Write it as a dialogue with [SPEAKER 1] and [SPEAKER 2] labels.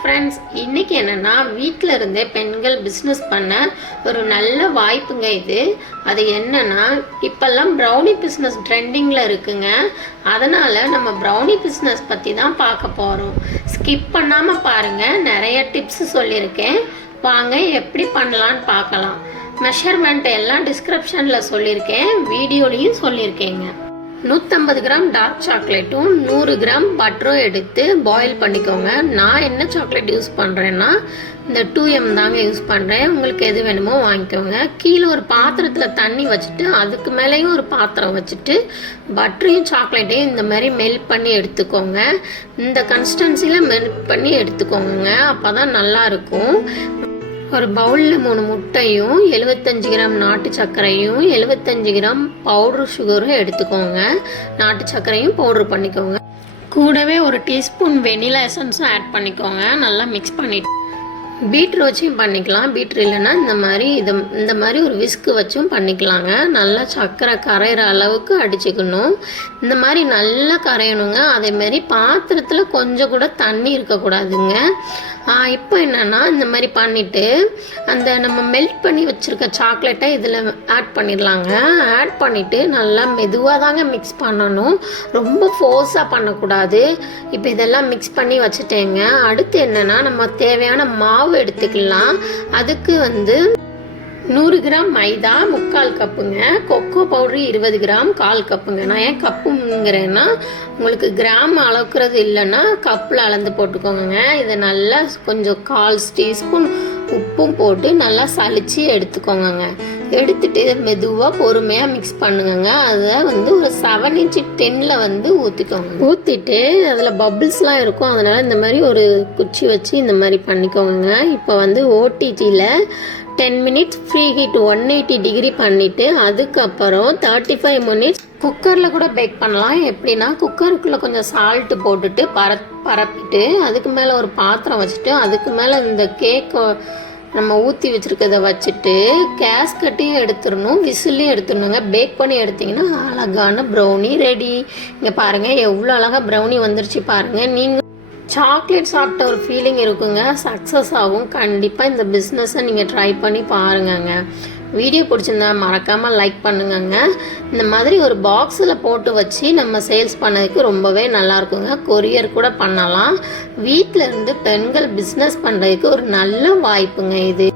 [SPEAKER 1] Friends இன்னைக்கு என்னென்னா வீட்டில் இருந்தே பெண்கள் பிஸ்னஸ் பண்ண ஒரு நல்ல வாய்ப்புங்க இது. அது என்னென்னா இப்போல்லாம் ப்ரௌனி பிஸ்னஸ் ட்ரெண்டிங்கில் இருக்குங்க. அதனால் நம்ம ப்ரௌனி பிஸ்னஸ் பற்றி தான் பார்க்க போகிறோம் ஸ்கிப் பண்ணாமல் பாருங்கள் நிறைய டிப்ஸ் சொல்லியிருக்கேன். வாங்க எப்படி பண்ணலான்னு பார்க்கலாம். மெஷர்மெண்ட் எல்லாம் டிஸ்கிரிப்ஷனில் சொல்லியிருக்கேன். வீடியோலையும் சொல்லியிருக்கேங்க. நூற்றம்பது கிராம் டார்க் சாக்லேட்டும் நூறு கிராம் பட்டரும் எடுத்து பாயில் பண்ணிக்கோங்க. நான் என்ன சாக்லேட் யூஸ் பண்ணுறேன்னா இந்த டூ எம் தாங்க யூஸ் பண்ணுறேன் உங்களுக்கு எது வேணுமோ வாங்கிக்கோங்க. கீழே ஒரு பாத்திரத்தில் தண்ணி வச்சுட்டு அதுக்கு மேலேயும் ஒரு பாத்திரம் வச்சுட்டு பட்டரையும் சாக்லேட்டையும் இந்த மாதிரி மெல்ட் பண்ணி எடுத்துக்கோங்க. இந்த கன்சிஸ்டன்சியில் மெல்ட் பண்ணி எடுத்துக்கோங்க. அப்போ தான் நல்லாயிருக்கும் ஒரு பவுலில் மூணு முட்டையும் எழுபத்தஞ்சு கிராம் நாட்டு சர்க்கரையும் எழுபத்தஞ்சு கிராம் பவுடர் சுகரும் எடுத்துக்கோங்க. நாட்டு சர்க்கரையும் பவுடர் பண்ணிக்கோங்க. கூடவே ஒரு டீஸ்பூன் வெனிலா எசன்ஸும் ஆட் பண்ணிக்கோங்க. நல்லா மிக்ஸ் பண்ணிட்டு. பீட்ரு வச்சும் பண்ணிக்கலாம். பீட்ரு இல்லைன்னா இந்த மாதிரி இது இந்த மாதிரி ஒரு விஸ்க்கு வச்சும் பண்ணிக்கலாங்க. நல்லா சர்க்கரை கரையிற அளவுக்கு அடிச்சுக்கணும். இந்த மாதிரி நல்லா கரையணுங்க. அதேமாரி பாத்திரத்தில் கொஞ்சம் கூட தண்ணி இருக்கக்கூடாதுங்க. இப்போ என்னென்னா இந்த மாதிரி பண்ணிவிட்டு அந்த நம்ம மெல்ட் பண்ணி வச்சுருக்க சாக்லேட்டை இதில் ஆட் பண்ணிடலாங்க. ஆட் பண்ணிவிட்டு நல்லா மெதுவாக தாங்க மிக்ஸ் பண்ணணும். ரொம்ப ஃபோர்ஸாக பண்ணக்கூடாது. இப்போ இதெல்லாம் மிக்ஸ் பண்ணி வச்சுட்டேங்க. அடுத்து என்னென்னா நம்ம தேவையான மாவு எடுத்துக்கலாம். அதுக்கு வந்து நூறு கிராம் மைதா முக்கால் கப்புங்க. கொக்கோ பவுடர் இருபது கிராம் கால் கப்புங்க. நான் ஏன் கப்புங்கிறேன்னா உங்களுக்கு கிராம் அளக்குறது இல்லைன்னா கப்பில் அளந்து போட்டுக்கோங்க இதை நல்லா கொஞ்சம் கால் டீஸ்பூன் உப்பும் போட்டு நல்லா சளிச்சு எடுத்துக்கோங்க எடுத்துட்டு இதை மெதுவாக பொறுமையாக மிக்ஸ் பண்ணுங்க அதை வந்து ஒரு செவன் இன்ச்சு டென்னில் வந்து ஊற்றிக்கோங்க ஊற்றிட்டு அதில் பபிள்ஸ்லாம் இருக்கும். அதனால் இந்த மாதிரி ஒரு குச்சி வச்சு இந்த மாதிரி பண்ணிக்கோங்க இப்போ வந்து ஓடிடியில் ten minutes preheat one eighty degree பண்ணிவிட்டு அதுக்கப்புறம் தேர்ட்டி ஃபைவ் மினிட்ஸ் குக்கரில் கூட பேக் பண்ணலாம். எப்படின்னா குக்கருக்குள்ளே கொஞ்சம் சால்ட்டு போட்டுட்டு பர பரப்பிட்டு அதுக்கு மேலே ஒரு பாத்திரம் வச்சுட்டு அதுக்கு மேலே இந்த கேக்கை நம்ம ஊற்றி வச்சுருக்கத வச்சுட்டு கேஸ்கட்டையும் எடுத்துடணும் விசிலையும் எடுத்துடணுங்க. பேக் பண்ணி எடுத்திங்கன்னா அழகான ப்ரௌனி ரெடி இங்கே பாருங்கள் எவ்வளோ அழகாக ப்ரௌனி வந்துருச்சு பாருங்கள் நீங்கள் சாக்லேட் சாப்பிட்ட ஒரு ஃபீலிங் இருக்குங்க. சக்ஸஸ் ஆகும். கண்டிப்பாக இந்த பிஸ்னஸை நீங்கள் ட்ரை பண்ணி பாருங்கங்க. வீடியோ பிடிச்சிருந்தா மறக்காமல் லைக் பண்ணுங்கங்க. இந்த மாதிரி ஒரு பாக்ஸில் போட்டு வச்சு நம்ம சேல்ஸ் பண்ணதுக்கு ரொம்பவே நல்லாயிருக்குங்க கொரியர் கூட பண்ணலாம். வீட்டில் இருந்து பெண்கள் பிஸ்னஸ் பண்ணுறதுக்கு ஒரு நல்ல வாய்ப்புங்க இது.